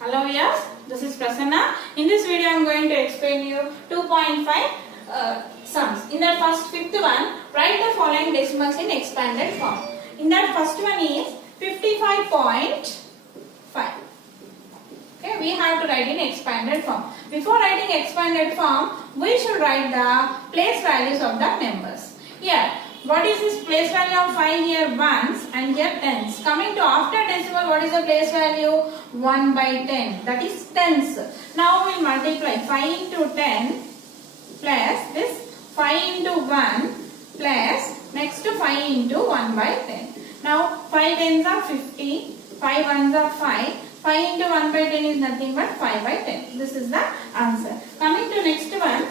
Hello viewers, this is Prasanna. In this video I am going to explain you 2.5 sums. In that first fifth one, write the following decimals in expanded form. In that first one is 55.5. Okay, we have to write in expanded form. Before writing expanded form, we should write the place values of the numbers. Here, what is this place value of 5 here? Ones and here tens. Coming to after decimal, what is the place value? 1 by 10. That is tens. Now we will multiply 5 into 10 plus this 5 into 1 plus next to 5 into 1 by 10. Now 5 tens are 50, 5 ones are 5. 5 into 1 by 10 is nothing but 5 by 10. This is the answer. Coming to next one,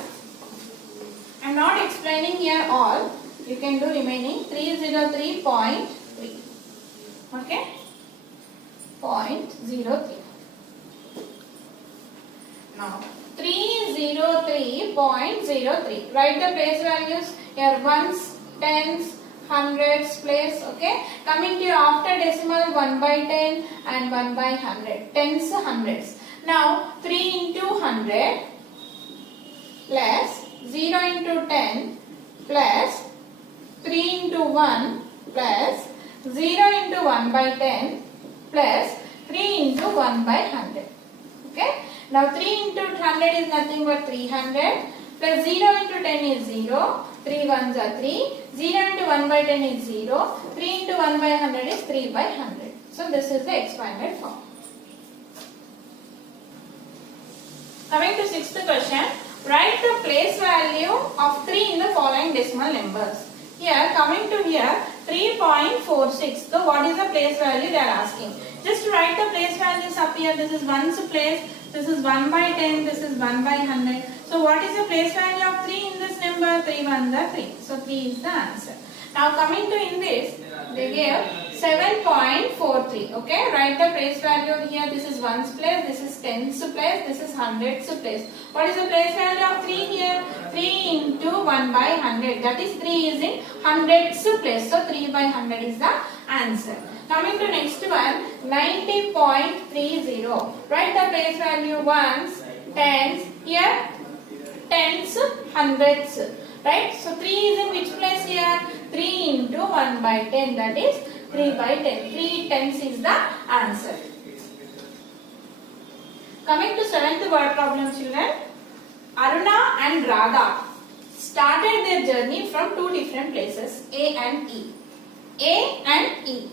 I am not explaining here all. You can do remaining 303.3. Okay? 0.03. Now 303.03. Write the place values here: ones, tens, hundreds place. Okay? Coming to after decimal, 1 by 10 and 1 by 100. Tens, hundreds. Now 3 into 100 plus 0 into 10 plus 3 into 1 plus 0 into 1 by 10 plus 3 into 1 by 100. Okay? Now 3 into 100 is nothing but 300 plus 0 into 10 is 0. 3 ones are 3. 0 into 1 by 10 is 0. 3 into 1 by 100 is 3 by 100. So this is the expanded form. Coming to sixth question. Write the place value of 3 in the following decimal numbers. Here, coming to here, 3.46. So, what is the place value they are asking? Just write the place values up here. This is 1's place. This is 1 by 10. This is 1 by 100. So, what is the place value of 3 in this number? 3 ones are 3. So, 3 is the answer. Now, coming to in this, they gave 7.43. Okay, write the place value here. This is 1's place. This is 10's place. This is 100's place. What is the place value of 3 here? 3 into 1 by 100. That is 3 is in 100's place. So 3 by 100 is the answer. Coming to next one, 90.30. Write the place value: ones, tens. Here, tens, hundreds. Right? So 3 is in which place here? 3 into 1 by 10. That is 3 by 10. 3 tens is the answer. Coming to seventh word problem, children. Aruna and Radha started their journey from two different places, A and E. A and E.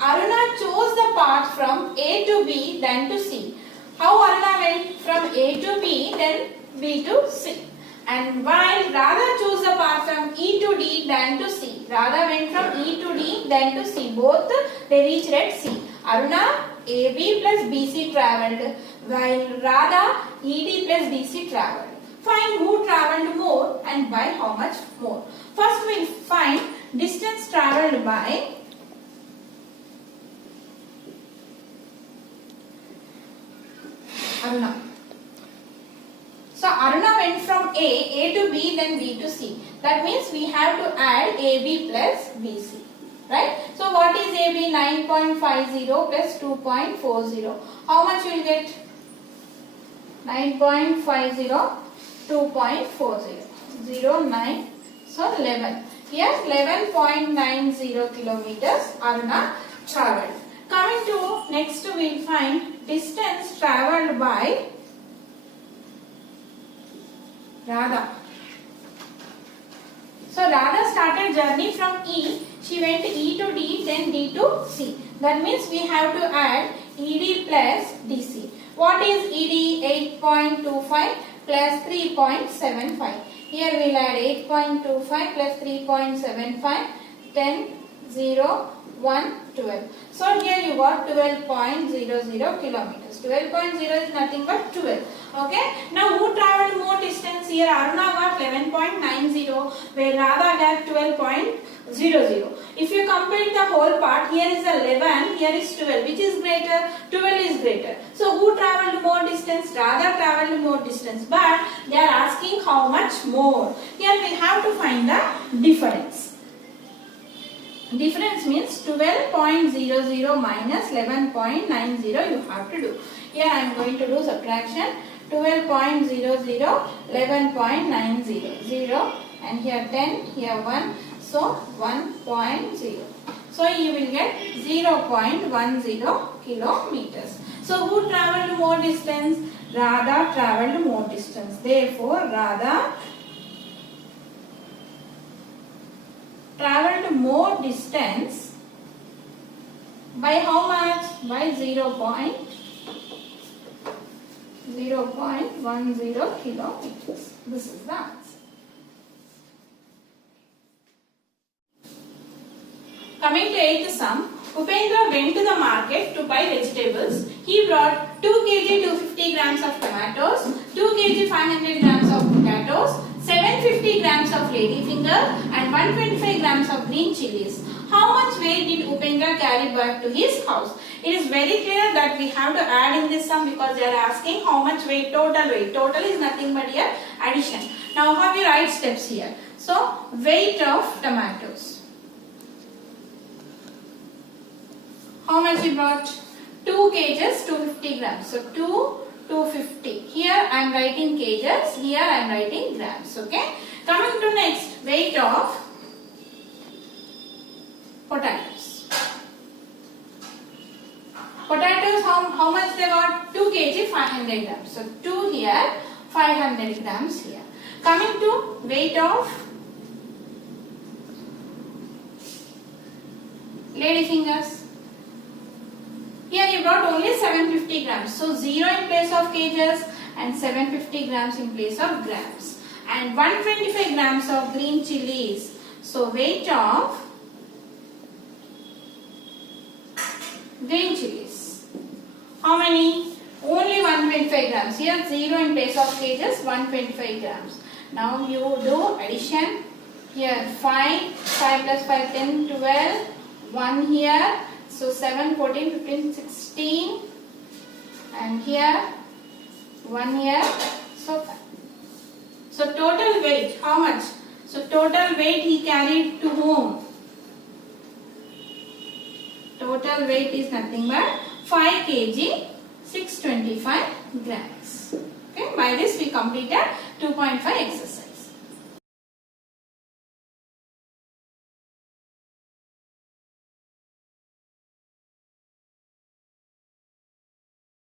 Aruna chose the path from A to B, then to C. How Aruna went from A to B, then B to C. And while Radha chose the path from E to D, then to C. Radha went from E to D, then to C. Both they reached at C. Aruna AB plus BC travelled, while Radha ED plus DC travelled. Find who travelled more and by how much more. First we will find distance travelled by Aruna. So Aruna went from A to B, then B to C. That means we have to add AB plus BC. Right? So what is AB? 9.50 plus 2.40. How much will you get? 9.50, 2.40. 9. So 11. Here 11.90 kilometers Aruna travelled. Coming to next we will find distance travelled by Radha. So Radha started journey from E. She went E to D, then D to C. That means we have to add ED plus DC. What is ED? 8.25 plus 3.75. Here we will add 8.25 plus 3.75. 10, 0, 1, 12. So here you got 12.00 kilometers. 12.0 is nothing but 12. Okay. Now who travelled more distance here? Aruna got 11.90 where Radha got 12.00. If you complete the whole part, here is 11, here is 12. Which is greater? 12 is greater. So who travelled more distance? Radha travelled more distance. But they are asking how much more. Here we have to find the difference. Difference means 12.00 minus 11.90 you have to do. Here I am going to do subtraction. 12.00, 11.90, 0, and here 10, here 1, so 1.0. So you will get 0.10 kilometers. So who travelled more distance? Radha travelled more distance. Therefore, Radha travelled more distance by how much? By 0.10 kilometers. This is the answer. Coming to 8th sum, Upendra went to the market to buy vegetables. He brought 2 kg 250 grams of tomatoes, 2 kg 500 grams of potatoes, 750 grams of ladyfinger and 125 grams of green chilies. How much weight did Upendra carry back to his house? It is very clear that we have to add in this sum because they are asking how much weight, total weight. Total is nothing but here addition. Now how we write steps here? So weight of tomatoes. How much he brought? 2 kgs 250 grams. So 250. Here I am writing kgs. Here I am writing grams. Okay. Coming to next, weight of potatoes. Potatoes, how much they got? 2 kg 500 grams. So 2 here, 500 grams here. Coming to weight of ladyfingers. Here you brought only 750 grams. So 0 in place of kgs and 750 grams in place of grams. And 125 grams of green chilies. So weight of green chilies. How many? Only 125 grams. Here 0 in place of kgs, 125 grams. Now you do addition. Here 5 plus 5, 10, 12. 1 here. So 7, 14, 15, 16. And here 1 here. So 5. So total weight, how much? So total weight he carried to whom? Total weight is nothing but 5 kg 625 grams. Okay, by this we completed 2.5 exercise.